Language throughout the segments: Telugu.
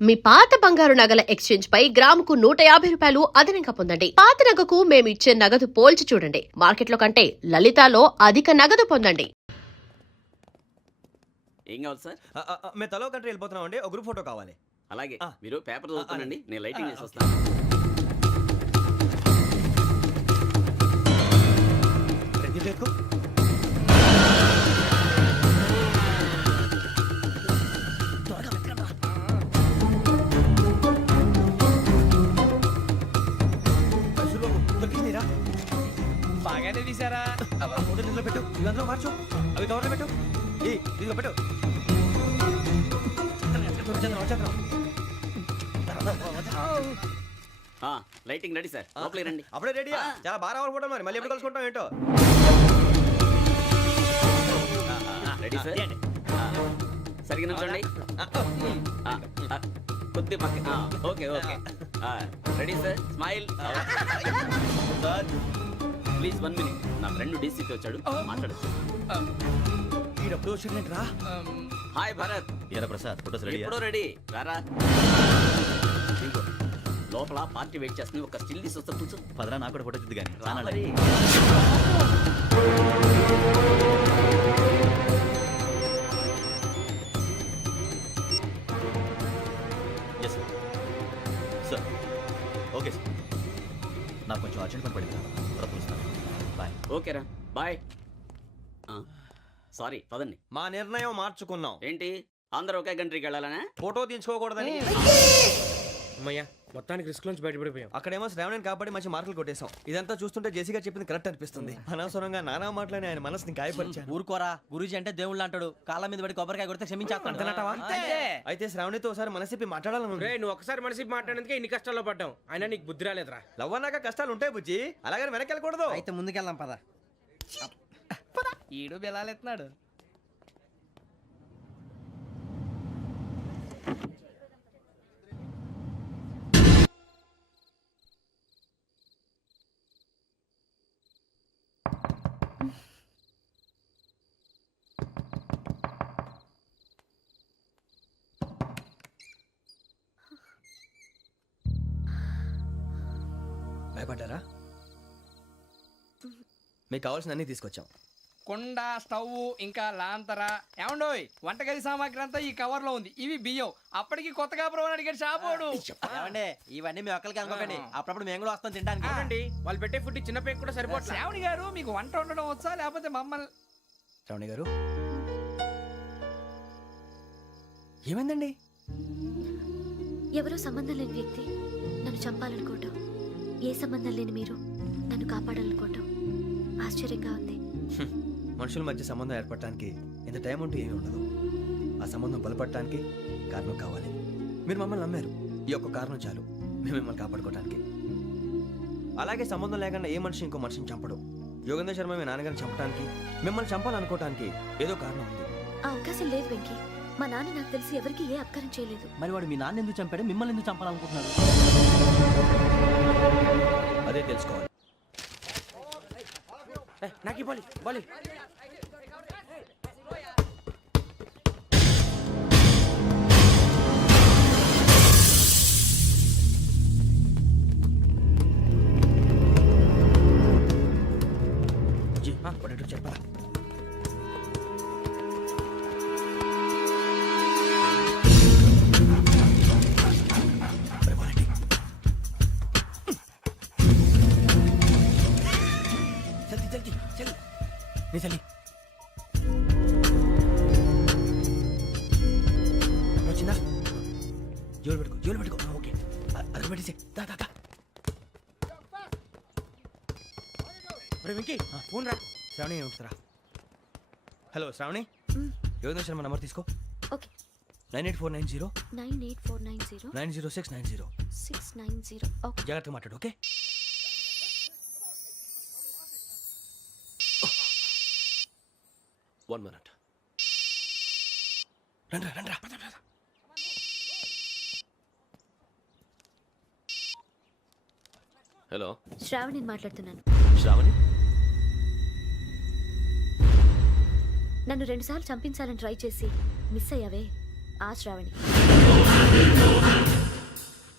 మీ పాత బంగారు నగల ఎక్స్చేంజ్ పై గ్రాముకు 150 రూపాయలు అదనంగా పొందండి. పాత నగకు మేము ఇచ్చే నగదు పోల్చి చూడండి. మార్కెట్లో కంటే లలితాలో అధిక నగదు పొందండి. ఏం కావాలి సార్? మేము తలో కంట్రీ వెళ్ళిపోతున్నాం అండి. ఒక గ్రూప్ ఫోటో కావాలి. అలాగే మీరు పేపర్ చదువుతానండి, నేను లైటింగ్ చేసి వస్తాను. బాగానే తీసారా? ఫోటో ఇందులో పెట్టు, ఇవి అందులో మార్చు, అవి కవర్లో పెట్టు, ఇదిగో పెట్టు. లైటింగ్ రెడీ సార్, లోపలికి రండి. అప్పుడే రెడీయా? చాలా బాగా రావాలి ఫోటో, మరి మళ్ళీ ఎప్పుడు కలుసుకుంటాం ఏంటో. రెడీ సార్, సరిగ్గా నిల్చోండి. కొద్ది పక్క. Okay okay, ready sir. Smile. Please 1 minute. నా ఫ్రెండ్ డీసీకి వచ్చాడు, మాట్లాడచ్చు. Hi Bharat. Prasad photos ready? ఎప్పుడో రెడీ. రారా, లోపల పార్టీ వెయిట్ చేస్తుంది. ఒక స్టిల్ తీసి వస్తా, కూర్చో. పదరా, నాకు కూడా ఫోటో తిద్ది కానీ. సార్ ఓకే సార్, నాకు కొంచెం అర్జెంట్ పని పడింది, త్వరగా పిలుస్తాను. బాయ్. ఓకేరా, బాయ్. సారీ, పదండి. మా నిర్ణయం మార్చుకున్నాం. ఏంటి, అందరూ ఒకే కంట్రీకి వెళ్ళాలనే? ఫోటో తీసుకోకూడదని. అమ్మయ్యా, మొత్తానికి రిస్క్ నుంచి బయటపడిపోయాం. అక్కడేమో శ్రావణిని కాబట్టి మంచి మార్కులు కొట్టేశాం. ఇదంతా చూస్తుంటే జేసీగా చెప్పింది కరెక్ట్ అనిపిస్తుంది. అనవసరంగా నానా మాటలని ఆయన మనసుని గాయపరిచాను. ఊరుకోరా, గురూజీ అంటే దేవుళ్ళు అంటాడు. కాళ్ళ మీద పడి కొబ్బరికాయ కొడితే క్షమించేస్తాను. అయితే శ్రావణితో ఒకసారి మనసిప్పి మాట్లాడాలను. నువ్వు ఒకసారి మనసి మాట్లాడేందుకే ఇన్ని కష్టాల్లో పడ్డాం. అయినా నీకు బుద్ధి రాలేదురా. లవ్ అన్నాక కష్టాలు ఉంటాయి బుజ్జి, అలాగని వెనక్కి వెళ్ళకూడదు. అయితే ముందుకెళ్దాం పద. ఈడు బెలాలెత్తున్నాడు. భయపడ్డారా? మీకు కావాల్సిన అన్ని తీసుకొచ్చాం. కుండ, స్టవ్, ఇంకా లాంతర. ఏమండోయ్, వంటగది సామాగ్రి అంతా ఈ కవర్ లో ఉంది. ఇవి బియ్యం. అప్పటికి కొత్తగా బ్రో అడిగాడు షాపోడు. ఏమండి, ఇవన్నీ మీ ఒక్కరికి అనుకోకండి, అప్పుడప్పుడు మేము కూడా వస్తాం తినడానికి. అవునండి, వాళ్ళు పెట్టే ఫుడ్ చిన్న పేరు కూడా సరిపోతుంది. శ్రావణి గారు, మీకు వంట వండడం వచ్చా లేకపోతే మమ్మల్ని? శ్రావణి గారు ఏమైందండి? ఎవరో సంబంధం లేని వ్యక్తి నన్ను చంపాలనుకోవటం, ఏ సంబంధం లేని మీరు నన్ను కాపాడాలనుకోవటం ఆశ్చర్యంగా ఉంది. మనుషుల మధ్య సంబంధం ఏర్పడటానికి ఇంత టైం ఉంటూ ఏమీ ఉండదు. ఆ సంబంధం బలపడటానికి కారణం కావాలి. మీరు మమ్మల్ని నమ్మారు, ఈ ఒక్క కారణం చాలు మేము మిమ్మల్ని కాపాడుకోవటానికి. అలాగే సంబంధం లేకుండా ఏ మనిషి ఇంకో మనిషిని చంపడు. యోగేంద్ర శర్మ మీ నాన్నగారిని చంపడానికి, మిమ్మల్ని చంపాలనుకోవటానికి ఏదో కారణం ఉంది. ఆ అవకాశం లేదు వెంకీ. మా నాన్న నాకు తెలిసి ఎవరికి ఏ అపకారం చేయలేదు. మరి వాడు మీ నాన్న ఎందుకు చంపాడు, మిమ్మల్ని ఎందుకు చంపాలనుకుంటున్నాడు? అదే తెలుసుకోవాలి. నాకు బాలి బాలి. చెప్పాలా? చలి వచ్చిందా? జోలు పెట్టుకో. ఓకే, అది పెట్టేసి వెంకీ ఫోన్ రా. శ్రావణి ఏమంటారా? హలో శ్రావణి, యోగేంద్ర శర్మ నంబర్ తీసుకో. ఓకే. 98490 98490 90690. 690. ఓకే, జాగ్రత్తగా మాట్లాడు. Okay, one minute. రండ్రా. హలో, శ్రావణిని మాట్లాడుతున్నాను. శ్రావణి, నన్ను 2 సార్లు చంపించాలని ట్రై చేసి మిస్ అయ్యావే, ఆ Shravani.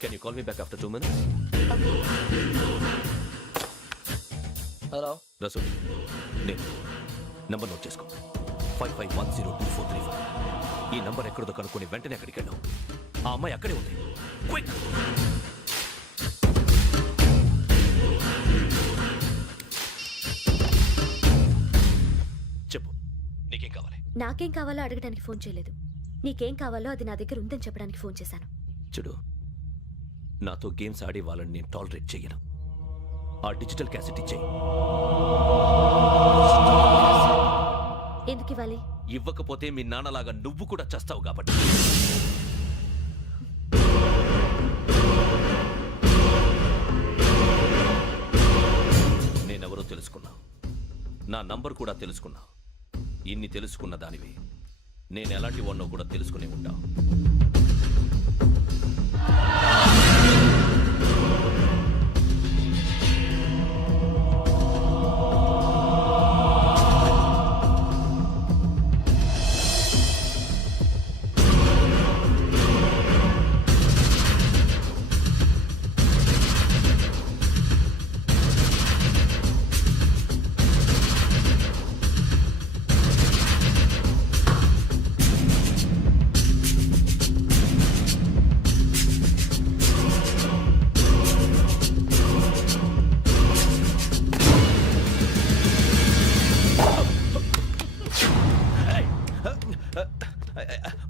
Can you call me back after 2 minutes? Hello Rasool నేను నంబర్ నోట్ చేసుకో 55102435. ఈ నంబర్ ఎక్కడదో కనుక్కొని వెంటనే అక్కడికి వెళ్ళాం. ఆ అమ్మాయి అక్కడే ఉంది. క్విక్! చెప్పు, నీకేం కావాలి? నాకేం కావాలో అడగడానికి ఫోన్ చేయలేదు. నీకేం కావాలో అది నా దగ్గర ఉందని చెప్పడానికి ఫోన్ చేశాను. చూడు, నాతో గేమ్స్ ఆడే వాళ్ళని నేను టాలరేట్ చెయ్యను. ఆ డిజిటల్ క్యాసెట్ ఇచ్చేయి. ఎందుకు ఇవ్వాలి? ఇవ్వకపోతే మీ నాన్నలాగా నువ్వు కూడా చస్తావు కాబట్టి. నేనెవరో తెలుసుకున్నా, నా నంబర్ కూడా తెలుసుకున్నా. ఇన్ని తెలుసుకున్న దానివి నేను ఎలాంటి వాడినో కూడా తెలుసుకునే ఉంటా.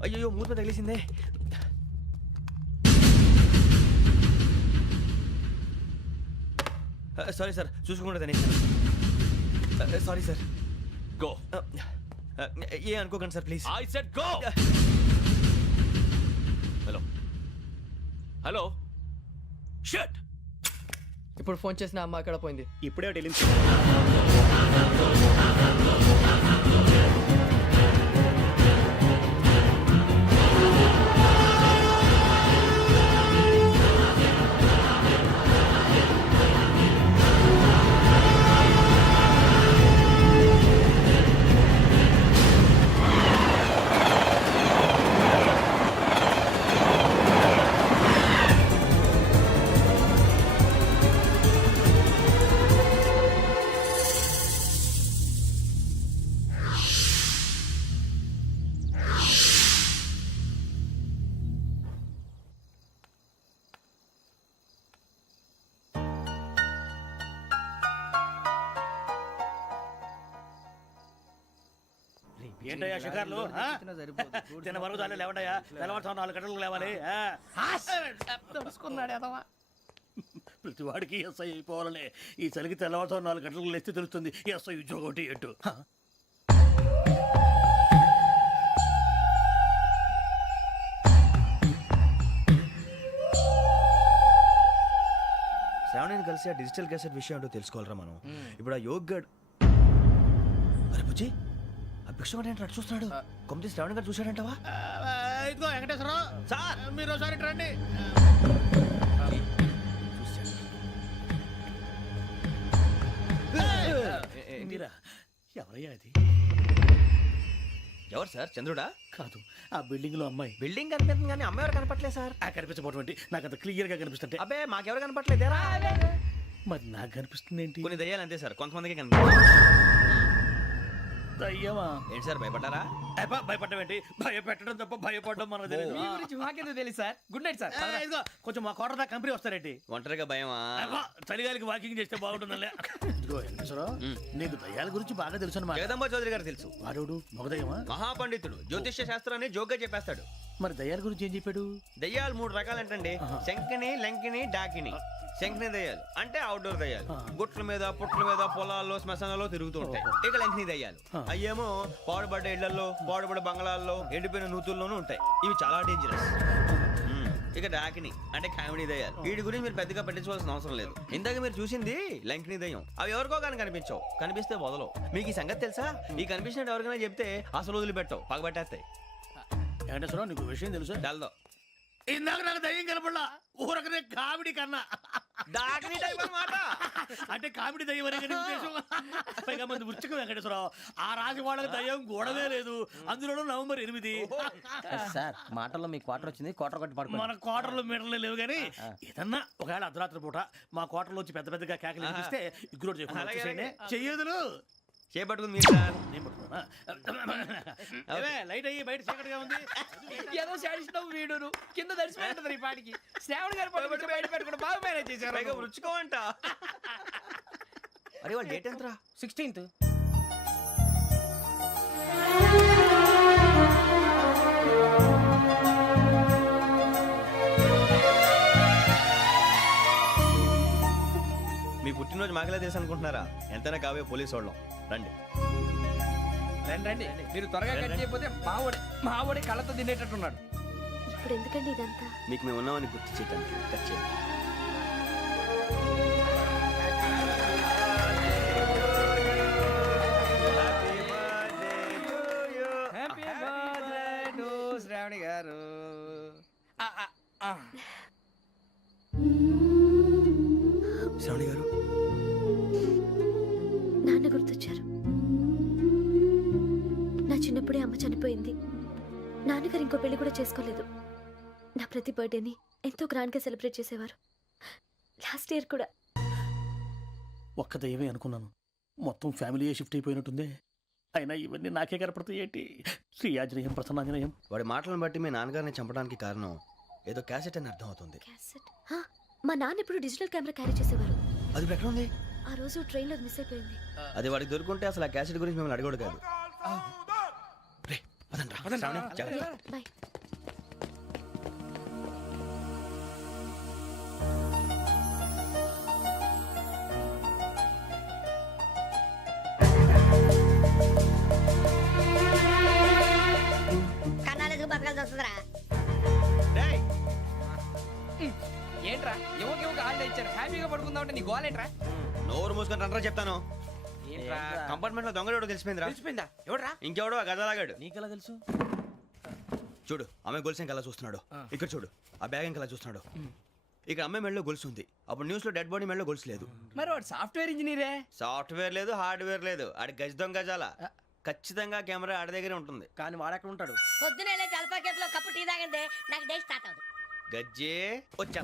అయ్యో మూత మీద తగిలేసిందే. సారీ సార్, చూసుకోకుండా తినేసాను. Sorry sir. గో. ఏ అనుకోకండి sir please. I said go. Hello hello shut. ఇప్పుడు ఫోన్ చేసిన అమ్మ అక్కడ పోయింది. ఇప్పుడే వెళ్ళింది. ఏంటయ్యా షికార్లు? తిన్న వరకు చాలే లేవండయ్యా. తెల్లవారుతో 4 గంటలకు లేవాలి. తెలుసుకున్నాడు ఎదవా. ప్రతి వాడికి ఎస్ఐ అయిపోవాలనే ఈ చలికి తెల్లవారుతో 4 గంటలకు లేస్తే తెలుస్తుంది ఎస్ఐ ఉద్యోగం ఒకటి ఎటు. శ్రావణిని కలిసి ఆ డిజిటల్ క్యాసెట్ విషయం ఏంటో తెలుసుకోవాలరా మనం. ఇప్పుడు ఆ యోగ్ గడ్, అరే బుజ్జి, ఆ భిక్షం ఏంటంటే అటు చూస్తున్నాడు. కొమ్మతి శ్రావణి గారు చూశాడంటవా? ఇదిగో వెంకటేశ్వరరావు సార్, మీరు ఒకసారి ఇటు రండి. మీరా? ఎవరయ్యా అది? ఎవరు సార్? చంద్రుడా? కాదు, ఆ బిల్డింగ్ లో అమ్మాయి. బిల్డింగ్ కనిపిస్తుంది కానీ అమ్మాయి ఎవరు కనపట్లేదు సార్. ఆ కనిపించబోటువంటి నాకు అంత క్లియర్ గా కనిపిస్తుంటే. అబ్బే మాకెవరు కనపట్లేదేరా? మరి నాకు కనిపిస్తుంది ఏంటి? కొన్ని దయ్యాలు అంతే సార్, కొంతమందికి కనిపిస్తుంది. దయ్యమా? ఏంటి సార్ భయపడ్డారా? భయపడడం ఏంటి? భయపెట్టడం తప్ప భయపడడం మనకు తెలియదు. మీ గురించి మాకేదో తెలుసు సార్. Good night sir. ఇదిగో కొంచెం మా కోట దాకా కంపెనీ వస్తారేంటి? ఒంటరిగా భయమా? చలిగాలికి వాకింగ్ చేస్తే బాగుంటుందిలే. ఇదిగో వెంకటేశ్వరరావు, నీకు దయ్యాల గురించి బాగా తెలుసు అన్నమాట. జగదంబ చౌదరి గారు తెలుసు. వాడు మగదయ్యమా? మహాపండితుడు, జ్యోతిష్య శాస్త్రాన్ని జోగ్గా చెప్పేస్తాడు. మరి దయ్యాల గురించి ఏం చెప్పాడు? దయ్యాలు 3 రకాలంటండి. శంకిని, లంకిని, డాకిని. శంకిని దయ్యాలు అంటే అవుట్డోర్ దయ్యాలు, గుట్ల మీద పుట్ల మీద పొలాల్లో శ్మశానాల్లో తిరుగుతూ ఉంటాయి. ఇక లంకిని దయ్యాలు అయ్యేమో పాడుబడ్డ ఇళ్లలో, పాడుబడ్డ బంగ్లాల్లో, ఎండిపోయిన నూతుల్లోనూ ఉంటాయి. ఇవి చాలా డేంజరస్. ఇక డాకిని అంటే కామెడీ దయ్యాలు. వీటి గురించి మీరు పెద్దగా పట్టించుకోవాల్సిన అవసరం లేదు. ఇందాక మీరు చూసింది లంకిని దయ్యం. అవి ఎవరికో కానీ కనిపించవు, కనిపిస్తే వదలవు. మీకు ఈ సంగతి తెలుసా? ఈ కనిపించినట్టు ఎవరికైనా చెప్తే అసలు వదిలిపెట్టవు, పగబట్టేస్తాయి. వెంకటేశ్వరరావు, నీకు విషయం తెలుసు? డల్దో ఇందాక నాకు దయ్యం కనపడలా ఊరకనే కామెడీ కన్నా డాకిని టైప్ అన్నమాట. అంటే కామెడీ దయ్యం అనే కదా ఉద్దేశం. పైగా మంది ఉచ్చక వెంకటేశ్వరరావు ఆ రాజు వాళ్ళకి దయ్యం గోడవే లేదు, అందులోనూ నవంబర్ 8. సార్ మాటల్లో మీ క్వార్టర్ వచ్చింది, క్వార్టర్ కొట్టి పడుకో. మన కోటర్లు మీటర్లు లేవు కానీ ఏదన్నా ఒకవేళ అర్ధరాత్రి పూట మా కోటర్లో వచ్చి పెద్ద పెద్దగా కేకలు వినిపిస్తే ఇగ్గురు చెయ్యదులు చేపట్టుకుంది మీరు సార్. నేను పట్టుకున్నా. అవే, లైట్ అయ్యి బయట చీకటిగా ఉంది. ఏదో శాడిస్తున్నావు వీడును కింద దర్శనం ఈ పాటికి శ్రావణ్ గారు పట్టుకొచ్చి బయట పెట్టుకుంటే బాగా మేనేజ్ చేశారు. పైగా రుచుకోమంట. అరే వాళ్ళ డేట్ ఎంతరా? 16th. మీ పుట్టినరోజు మాకలే తెలుసు అనుకుంటున్నారా? ఎంతైనా కావే పోలీసు వాళ్ళం. రండి. రండి మీరు త్వరగా కట్ చేయకపోతే మావోడి కళ్ళతో తినేటట్టున్నాడు. ఇప్పుడు ఎందుకండి ఇదంతా? మీకు మేము ఉన్నామని గుర్తు చేయడానికి టచ్ చేయండి. హ్యాపీ బర్త్డే టు శ్రావణి గారు. శ్రావణి గారు నాన్న గుర్తొచ్చారు. నా చిన్నప్పుడే అమ్మ చనిపోయింది. నాన్నగారు ఇంకో పెళ్లి కూడా చేసుకోలేదు. నా ప్రతి బర్త్డేని ఎంతో గ్రాండ్గా సెలబ్రేట్ చేసేవారు. లాస్ట్ ఇయర్ కూడా. ఒక్క దయ్యమే అనుకున్నాను, మొత్తం ఫ్యామిలీయే షిఫ్ట్ అయిపోయినట్టుందే. అయినా ఇవన్నీ నాకే కనపడతాయి ఏంటి? శ్రీ ఆంజనేయం ప్రసన్నాంజనేయం. వాడి మాటలను బట్టి మీ నాన్నగారిని చంపడానికి కారణం ఏదో క్యాసెట్ అని అర్థం అవుతుంది. క్యాసెట్? మా నాన్న ఎప్పుడు డిజిటల్ కెమెరా క్యారీ చేసేవారు. అది ఇప్పుడు ఎక్కడ ఉంది? ఆ రోజు ట్రైన్లో మిస్ అయిపోయింది. అది వాడికి దొరుకుంటే అసలు ఆ క్యాసెట్ గురించి మిమ్మల్ని అడగడు కాదు. రే, పదండ్రా. శ్రావణి, జాగ్రత్త. బాయ్. రేయ్, ఏంట్రా యువక హాలిడే ఇచ్చారు, హ్యాపీగా పడుకుందాం అంటే నీ గోలేంట్రా? నోరు మూసుకొని రండ్రా చెప్తాను. ఏంట్రా కంపార్ట్మెంట్ లో దొంగడు తెలిసిపోయిందిరా. తెలిసిపోయిందా? ఎవడ్రా? ఇంకెవడో ఆ గదలాగాడు. నీకెలా తెలుసు? చూడు, ఆమె గొలుసు ఇంకలా చూస్తున్నాడు. ఇక్కడ చూడు, ఆ బ్యాగ్ ఇంకలా చూస్తున్నాడు. ఇక్కడ అమ్మాయి మెడలో గొలుసు ఉంది. అప్పుడు న్యూస్ లో డెడ్ బాడీ మెడలో గొలుసు లేదు. మరి వాడు సాఫ్ట్వేర్ ఇంజనీరే. సాఫ్ట్వేర్ లేదు, హార్డ్వేర్ లేదు. ఆడి గజ దొంగ గజాల. ఖచ్చితంగా కెమెరా ఆడి దగ్గరే ఉంటుంది. కానీ వాడెక్కడ ఉంటాడు? పొద్దునే జలపా కేఫ్లో కప్పు టీ తాగిందే నాకు డే స్టార్ట్ అవుతుంది. గజ్జే వచ్చా.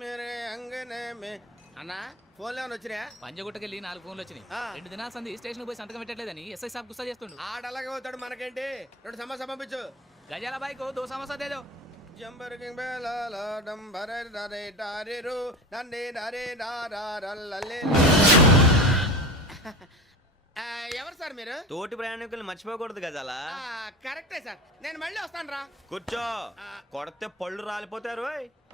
మేరే అంగనే మే అన్నా ఫోన్లో ఏమైనా వచ్చినాయా? పంజగుట్టకెళ్ళి 4 ఫోన్లు వచ్చినాయి. 2 దినాల సంది స్టేషన్ పోయి సంతకం పెట్టలేదని ఎస్ఐ సాబ్ గుస్తా చేస్తుండు. ఆడలాగే పోతాడు, మనకేంటి? 2 సమస్య పంపించు. గజాల బైక్ 2 సమస్య దేదో. జంబరకింగ్ బేలాల డంబరే డరే డారిరు నన్నే డరే డారల్లలే. ఎవరు సార్ మీరు? తోటి ప్రయాణికుల్ని మర్చిపోకూడదు గజాల. కరెక్టే సార్, నేను మళ్ళీ వస్తాను రా. కూర్చో, కొడితే పళ్ళు రాలిపోతారు.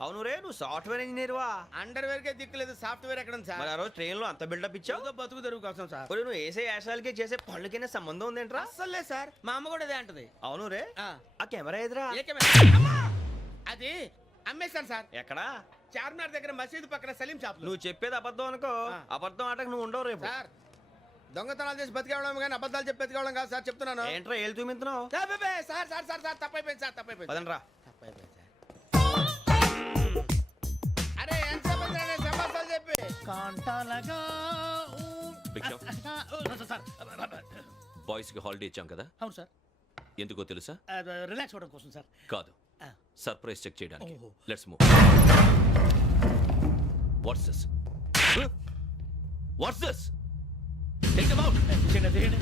అవును రే, నువ్వు సాఫ్ట్వేర్ ఇంజనీర్ వా? అండర్వేర్ కే దిక్కులేదు, సాఫ్ట్వేర్ ఎక్కడ ఉంది మరి సార్? ఆ రోజు ట్రైన్ లో అంత బిల్డప్ ఇచ్చావు. బతుకు తెరుగు కోసం సార్. ఒరేయ్, నువ్వు వేసే యాశాలకి చేసే పళ్ళకైనా సంబంధం ఉందేంట్రా? అస్సలు లేదు సార్, మా అమ్మ కూడా అదే అంటది. అవును రే, ఆ. ఆ కెమెరా ఎదురా? ఏ కెమెరా? అమ్మా! అది అమ్మేశాను సార్. ఎక్కడా? చార్మినార్ దగ్గర మసీదు పక్కన సలీం షాప్. నువ్వు చెప్పేది అబద్ధం అనుకో. అబద్ధం ఆటకు నువ్వు ఉండవు రేపు. సార్, దొంగతనాలు చేసి బతికేవడం కానీ అబద్ధాలు చెప్పి బతికేవడం కాదు సార్, చెప్తున్నాను. ఏంట్రా ఏళ్ళు చూపించినావు? సార్ సార్ సార్ సార్ తప్పైపోయింది సార్, తప్పైపోయింది. పదండ్రా. తప్పైపోయింది సార్. అరే ఎంతసేపు అయిందిరా నేను సమాసాలు చెప్పి? కాంటాలగా భిక్షం, సార్. బాయ్స్ కి హాలిడే ఇచ్చాం కదా, అవును సార్. ఎందుకో తెలుసా? రిలాక్స్ అవ్వడం కోసం సార్. కాదు, సర్ప్రైజ్ చెక్ చేయడానికి. ఓహో. Let's move. What's this? What's this? Take them out. తీయండి.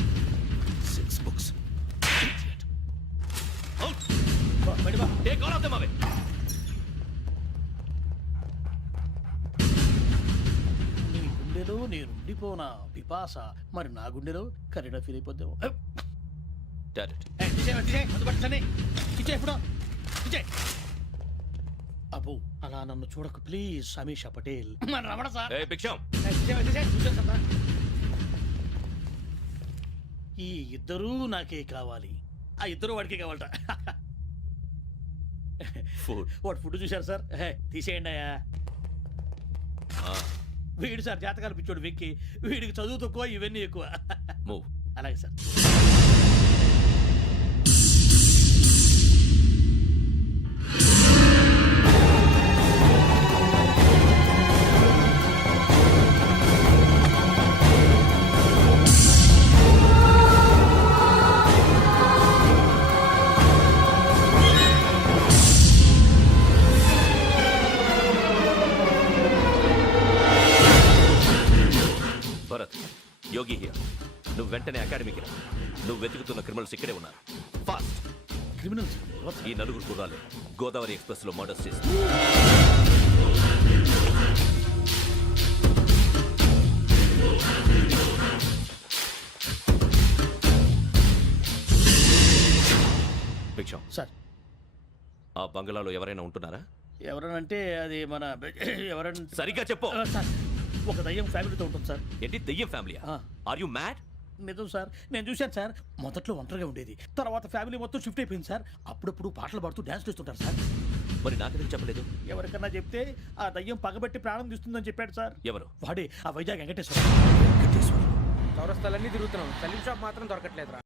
6 books. Idiot. Out. బయట బా. Take all of them away. నీ గుండెలో నేను ఉండిపోనా పిపాస, మరి నా గుండెలో కరీడా ఫీల్ అయిపోద్దాము. Got it. అబ్బో, అలా నన్ను చూడకు ప్లీజ్. సమీషా పటేల్ మన రమణ సార్. Hey, భిక్షం. ఈ ఇద్దరూ నాకే కావాలి, ఆ ఇద్దరు వాడికే కావాలట. Food. వాడు ఫుడ్ చూశారు సార్. తీసేయండి అయ్యా. వీడు సార్ జాతకాలు పిచ్చోడు వెక్కి, వీడికి చదువు తక్కువ, ఇవన్నీ ఎక్కువ. Move. అలాగే సార్. Yogi here. నువ్వు వెంటనే అకాడమీకి రా. నువ్వు వెతుకుతున్న క్రిమినల్స్ ఇక్కడే ఉన్నారు. ఫాస్ట్. క్రిమినల్స్ ఈ నలుగురు కుర్రాలు గోదావరి ఎక్స్ప్రెస్ లో మర్డర్స్ చేసి భిక్షం, సార్ ఆ బంగ్లాలో ఎవరైనా ఉంటున్నారా? ఎవరనంటే అది మన ఎవరంటే సరిగ్గా చెప్పు. సార్ ఒక దయ్యం ఫ్యామిలీతో ఉంటుంది సార్. ఏంటి దెయ్యం ఫ్యామిలీ? Are you mad? నిజం సార్, నేను చూశాను సార్. మొదట్లో ఒంటరిగా ఉండేది, తర్వాత ఫ్యామిలీ మొత్తం షిఫ్ట్ అయిపోయింది సార్. అప్పుడప్పుడు పాటలు పాడుతూ డ్యాన్స్ చేస్తుంటారు సార్. మరి నాకెందుకు చెప్పలేదు? ఎవరికన్నా చెప్తే ఆ దయ్యం పగబెట్టి ప్రాణం తీస్తుందని చెప్పాడు సార్. ఎవరు? వాడే ఆ వైజాగ్ వెంకటేశ్వర. చౌరస్తాలన్నీ తిరుగుతున్నాం, సలీం షాప్ మాత్రం దొరకట్లేదురా.